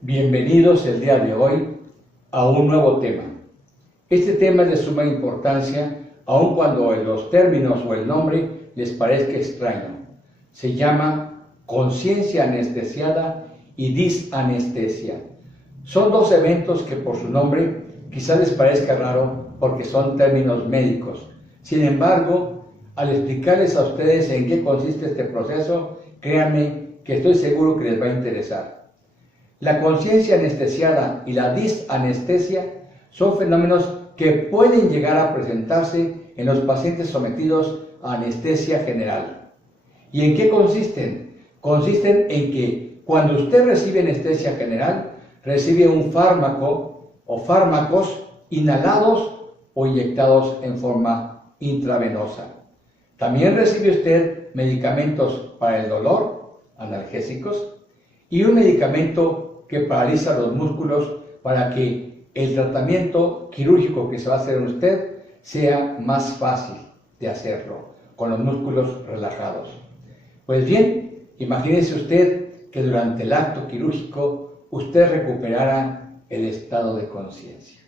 Bienvenidos el día de hoy a un nuevo tema. Este tema es de suma importancia, aun cuando los términos o el nombre les parezca extraño. Se llama conciencia anestesiada y disanestesia. Son dos eventos que por su nombre quizás les parezca raro porque son términos médicos. Sin embargo, al explicarles a ustedes en qué consiste este proceso, créanme que estoy seguro que les va a interesar. La conciencia anestesiada y la disanestesia son fenómenos que pueden llegar a presentarse en los pacientes sometidos a anestesia general. ¿Y en qué consisten? Consisten en que cuando usted recibe anestesia general, recibe un fármaco o fármacos inhalados o inyectados en forma intravenosa. También recibe usted medicamentos para el dolor, analgésicos, y un medicamento que paraliza los músculos para que el tratamiento quirúrgico que se va a hacer en usted sea más fácil de hacerlo, con los músculos relajados. Pues bien, imagínese usted que durante el acto quirúrgico usted recuperara el estado de conciencia.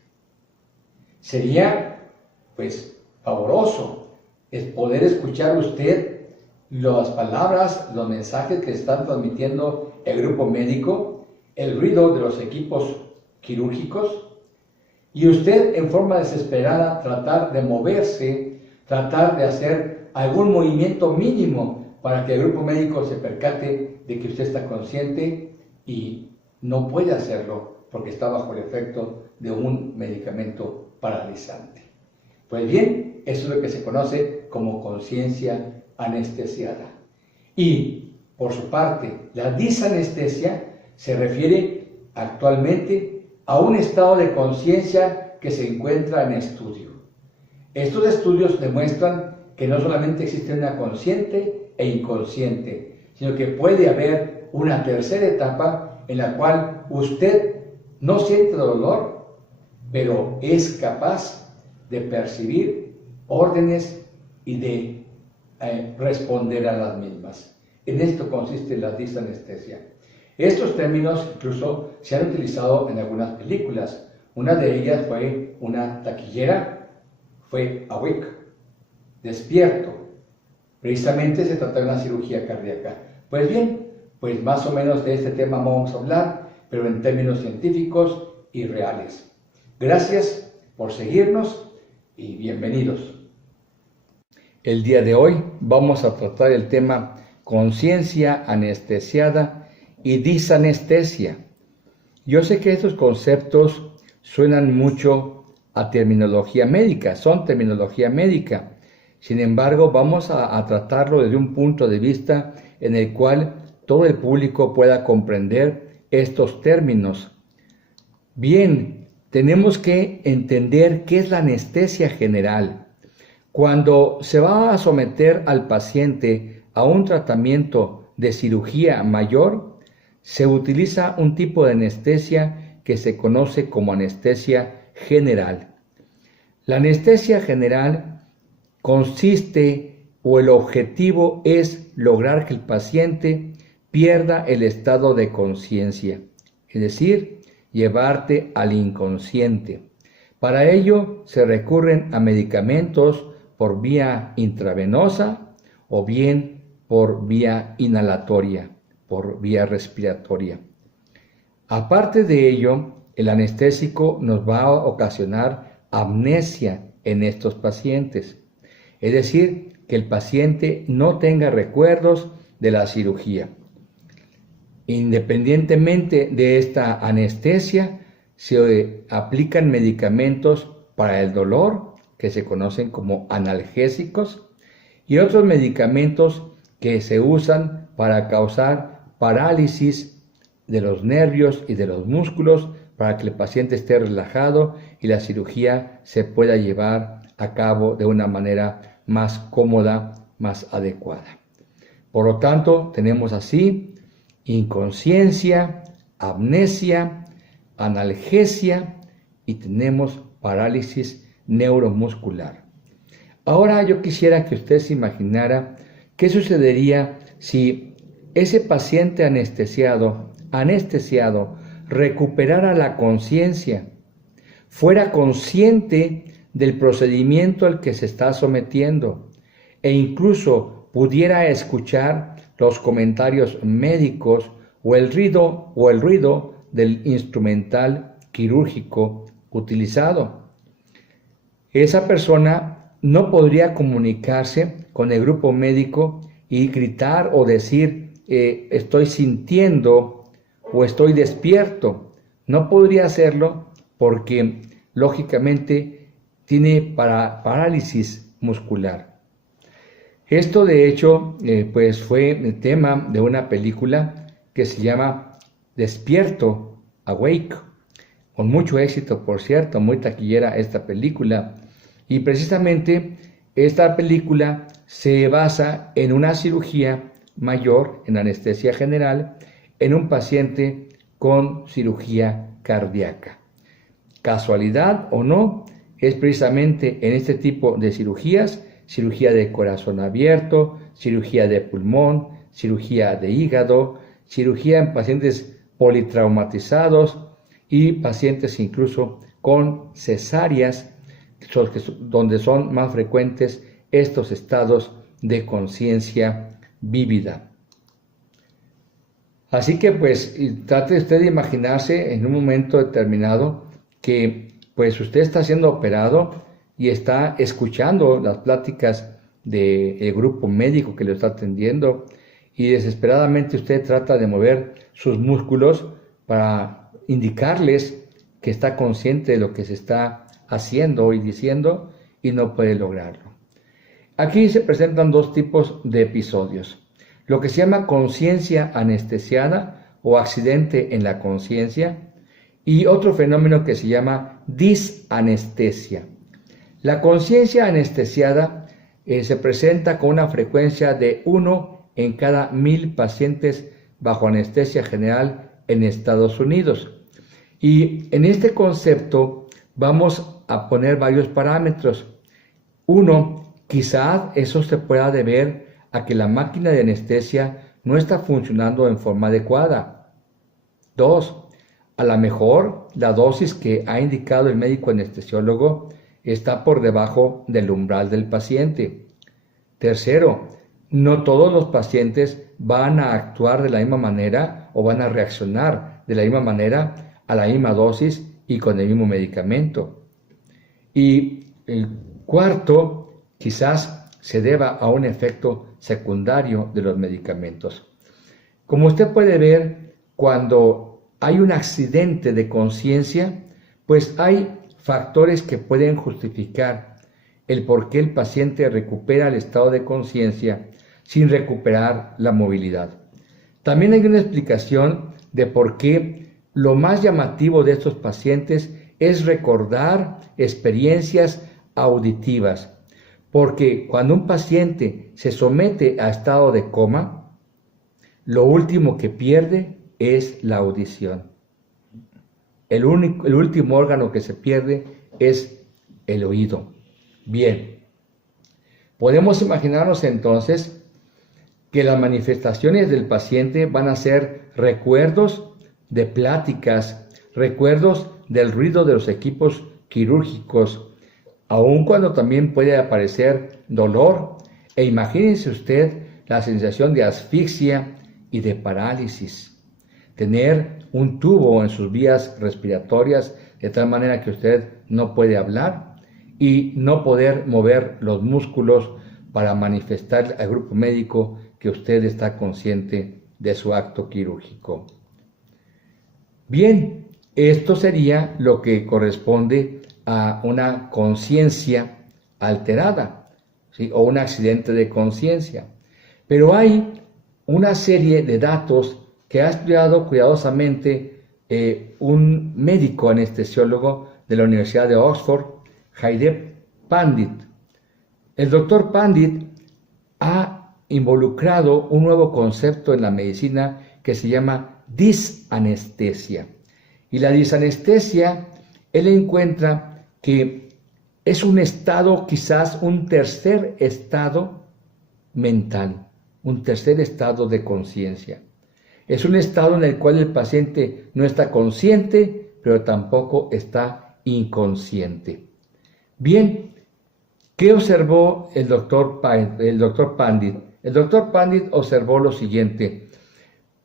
Sería, pues, pavoroso el poder escuchar usted las palabras, los mensajes que están transmitiendo el grupo médico, el ruido de los equipos quirúrgicos, y usted en forma desesperada tratar de moverse, tratar de hacer algún movimiento mínimo para que el grupo médico se percate de que usted está consciente y no puede hacerlo porque está bajo el efecto de un medicamento paralizante. Pues bien, eso es lo que se conoce como conciencia anestesiada. Y, por su parte, la disanestesia se refiere actualmente a un estado de conciencia que se encuentra en estudio. Estos estudios demuestran que no solamente existe una consciente e inconsciente, sino que puede haber una tercera etapa en la cual usted no siente dolor, pero es capaz de percibir órdenes y de responder a las mismas. En esto consiste la disanestesia. Estos términos incluso se han utilizado en algunas películas. Una de ellas fue una taquillera, fue Awake, despierto. Precisamente se trata de una cirugía cardíaca. Pues bien, pues más o menos de este tema vamos a hablar, pero en términos científicos y reales. Gracias por seguirnos y bienvenidos. El día de hoy vamos a tratar el tema conciencia anestesiada y disanestesia. Yo sé que estos conceptos suenan mucho a terminología médica, son terminología médica. Sin embargo, vamos a tratarlo desde un punto de vista en el cual todo el público pueda comprender estos términos. Bien, tenemos que entender qué es la anestesia general. Cuando se va a someter al paciente a un tratamiento de cirugía mayor, se utiliza un tipo de anestesia que se conoce como anestesia general. La anestesia general consiste o el objetivo es lograr que el paciente pierda el estado de conciencia, es decir, llevarte al inconsciente. Para ello se recurren a medicamentos por vía intravenosa o bien por vía inhalatoria, por vía respiratoria. Aparte de ello, el anestésico nos va a ocasionar amnesia en estos pacientes, es decir, que el paciente no tenga recuerdos de la cirugía. Independientemente de esta anestesia, se aplican medicamentos para el dolor, que se conocen como analgésicos, y otros medicamentos que se usan para causar parálisis de los nervios y de los músculos para que el paciente esté relajado y la cirugía se pueda llevar a cabo de una manera más cómoda, más adecuada. Por lo tanto, tenemos así inconsciencia, amnesia, analgesia y tenemos parálisis neuromuscular. Ahora yo quisiera que usted se imaginara qué sucedería si ese paciente anestesiado recuperara la conciencia, fuera consciente del procedimiento al que se está sometiendo e incluso pudiera escuchar los comentarios médicos o el ruido del instrumental quirúrgico utilizado. Esa persona no podría comunicarse con el grupo médico y gritar o decir estoy sintiendo o estoy despierto. No podría hacerlo porque lógicamente tiene parálisis muscular. Esto de hecho pues fue el tema de una película que se llama Despierto, Awake, con mucho éxito, por cierto, muy taquillera esta película. Y precisamente esta película se basa en una cirugía mayor, en anestesia general, en un paciente con cirugía cardíaca. Casualidad o no, es precisamente en este tipo de cirugías, cirugía de corazón abierto, cirugía de pulmón, cirugía de hígado, cirugía en pacientes politraumatizados y pacientes incluso con cesáreas, donde son más frecuentes estos estados de conciencia vívida. Así que pues trate usted de imaginarse en un momento determinado que pues usted está siendo operado y está escuchando las pláticas del grupo médico que lo está atendiendo y desesperadamente usted trata de mover sus músculos para indicarles que está consciente de lo que se está haciendo y diciendo y no puede lograrlo. Aquí se presentan dos tipos de episodios. Lo que se llama conciencia anestesiada o accidente en la conciencia y otro fenómeno que se llama disanestesia. La conciencia anestesiada se presenta con una frecuencia de 1 en cada 1000 pacientes bajo anestesia general en Estados Unidos. Y en este concepto vamos a poner varios parámetros. 1, quizás eso se pueda deber a que la máquina de anestesia no está funcionando en forma adecuada. 2, a lo mejor la dosis que ha indicado el médico anestesiólogo está por debajo del umbral del paciente. 3, no todos los pacientes van a actuar de la misma manera o van a reaccionar de la misma manera a la misma dosis y con el mismo medicamento. Y el 4, quizás se deba a un efecto secundario de los medicamentos. Como usted puede ver, cuando hay un accidente de conciencia, pues hay factores que pueden justificar el por qué el paciente recupera el estado de conciencia sin recuperar la movilidad. También hay una explicación de por qué lo más llamativo de estos pacientes es recordar experiencias auditivas. Porque cuando un paciente se somete a estado de coma, lo último que pierde es la audición. El último órgano que se pierde es el oído. Bien, podemos imaginarnos entonces que las manifestaciones del paciente van a ser recuerdos de pláticas, recuerdos del ruido de los equipos quirúrgicos, aun cuando también puede aparecer dolor, e imagínense usted la sensación de asfixia y de parálisis. Tener un tubo en sus vías respiratorias de tal manera que usted no puede hablar y no poder mover los músculos para manifestar al grupo médico que usted está consciente de su acto quirúrgico. Bien, esto sería lo que corresponde a una conciencia alterada, ¿sí? O un accidente de conciencia. Pero hay una serie de datos que ha estudiado cuidadosamente un médico anestesiólogo de la Universidad de Oxford, Jaideep Pandit. El doctor Pandit ha involucrado un nuevo concepto en la medicina que se llama disanestesia. Y la disanestesia él encuentra que es un estado, quizás un tercer estado mental, un tercer estado de conciencia. Es un estado en el cual el paciente no está consciente, pero tampoco está inconsciente. Bien, ¿qué observó el doctor Pandit? El doctor Pandit observó lo siguiente.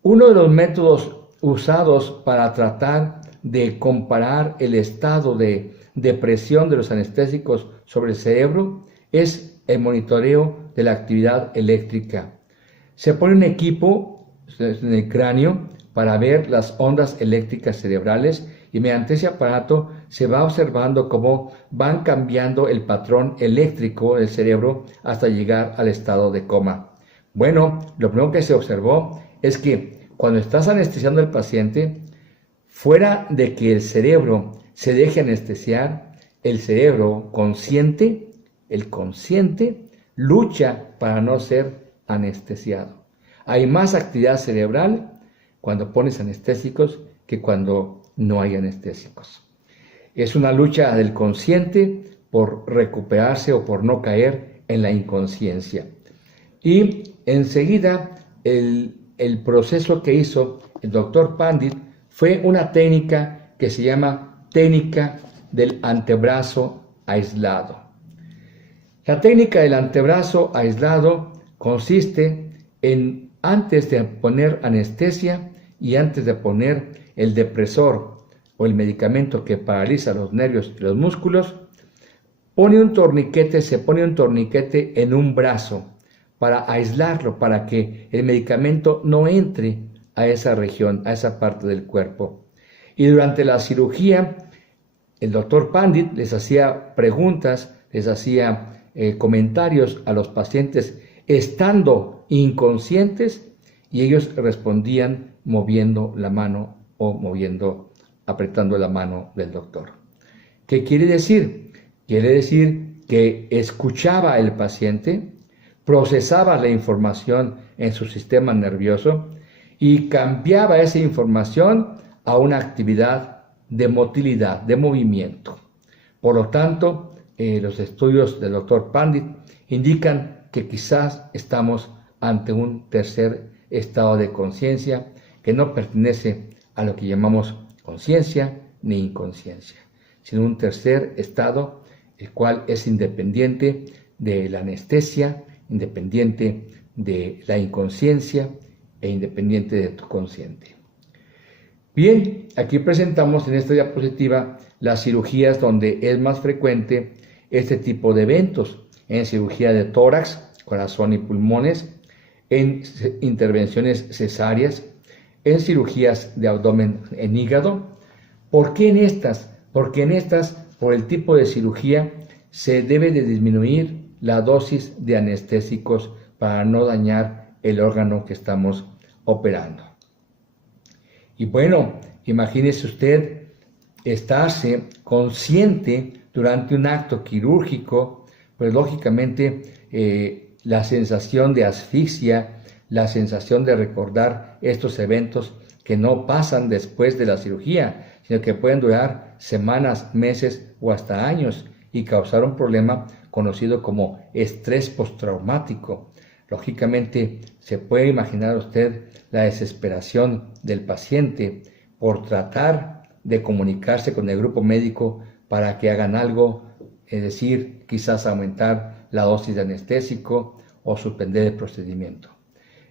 Uno de los métodos usados para tratar de comparar el estado de presión de los anestésicos sobre el cerebro es el monitoreo de la actividad eléctrica. Se pone un equipo en el cráneo para ver las ondas eléctricas cerebrales y mediante ese aparato se va observando cómo van cambiando el patrón eléctrico del cerebro hasta llegar al estado de coma. Bueno, lo primero que se observó es que cuando estás anestesiando al paciente, fuera de que el cerebro se deje anestesiar, el cerebro consciente, el consciente, lucha para no ser anestesiado. Hay más actividad cerebral cuando pones anestésicos que cuando no hay anestésicos. Es una lucha del consciente por recuperarse o por no caer en la inconsciencia. Y enseguida el proceso que hizo el doctor Pandit fue una técnica que se llama técnica del antebrazo aislado. La técnica del antebrazo aislado consiste en, antes de poner anestesia y antes de poner el depresor o el medicamento que paraliza los nervios y los músculos, se pone un torniquete en un brazo para aislarlo, para que el medicamento no entre a esa región, a esa parte del cuerpo. Y durante la cirugía, el doctor Pandit les hacía preguntas, les hacía comentarios a los pacientes estando inconscientes y ellos respondían moviendo la mano o apretando la mano del doctor. ¿Qué quiere decir? Quiere decir que escuchaba al paciente, procesaba la información en su sistema nervioso y cambiaba esa información a una actividad de motilidad, de movimiento. Por lo tanto, los estudios del doctor Pandit indican que quizás estamos ante un tercer estado de conciencia que no pertenece a lo que llamamos conciencia ni inconsciencia, sino un tercer estado, el cual es independiente de la anestesia, independiente de la inconsciencia e independiente de tu consciente. Bien, aquí presentamos en esta diapositiva las cirugías donde es más frecuente este tipo de eventos, en cirugía de tórax, corazón y pulmones, en intervenciones cesáreas, en cirugías de abdomen en hígado. ¿Por qué en estas? Porque en estas, por el tipo de cirugía, se debe de disminuir la dosis de anestésicos para no dañar el órgano que estamos operando. Y bueno, imagínese usted estarse consciente durante un acto quirúrgico, pues lógicamente la sensación de asfixia, la sensación de recordar estos eventos que no pasan después de la cirugía, sino que pueden durar semanas, meses o hasta años y causar un problema conocido como estrés postraumático. Lógicamente, se puede imaginar usted la desesperación del paciente por tratar de comunicarse con el grupo médico para que hagan algo, es decir, quizás aumentar la dosis de anestésico o suspender el procedimiento.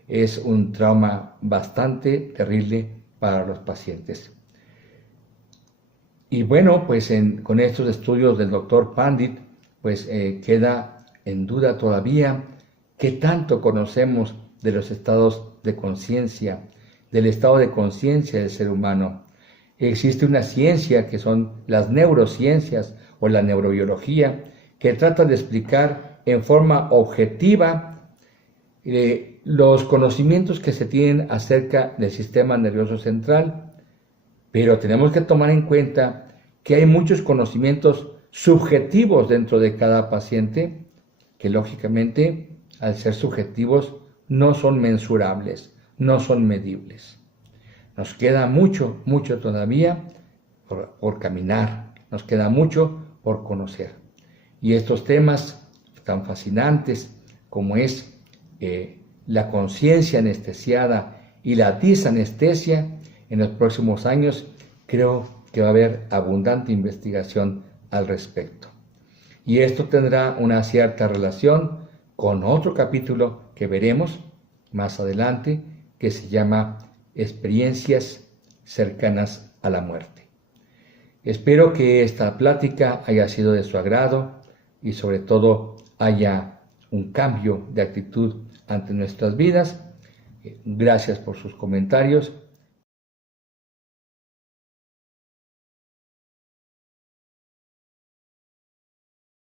Es un trauma bastante terrible para los pacientes. Y bueno, pues con estos estudios del doctor Pandit, pues queda en duda todavía qué tanto conocemos de los estados de conciencia, del estado de conciencia del ser humano. Existe una ciencia que son las neurociencias o la neurobiología que trata de explicar en forma objetiva los conocimientos que se tienen acerca del sistema nervioso central, pero tenemos que tomar en cuenta que hay muchos conocimientos subjetivos dentro de cada paciente que lógicamente al ser subjetivos no son mensurables, no son medibles. Nos queda mucho todavía por caminar nos queda mucho por conocer. Y estos temas tan fascinantes como es la conciencia anestesiada y la disanestesia, en los próximos años creo que va a haber abundante investigación al respecto. Y esto tendrá una cierta relación con otro capítulo que veremos más adelante, que se llama Experiencias cercanas a la muerte. Espero que esta plática haya sido de su agrado y sobre todo haya un cambio de actitud ante nuestras vidas. Gracias por sus comentarios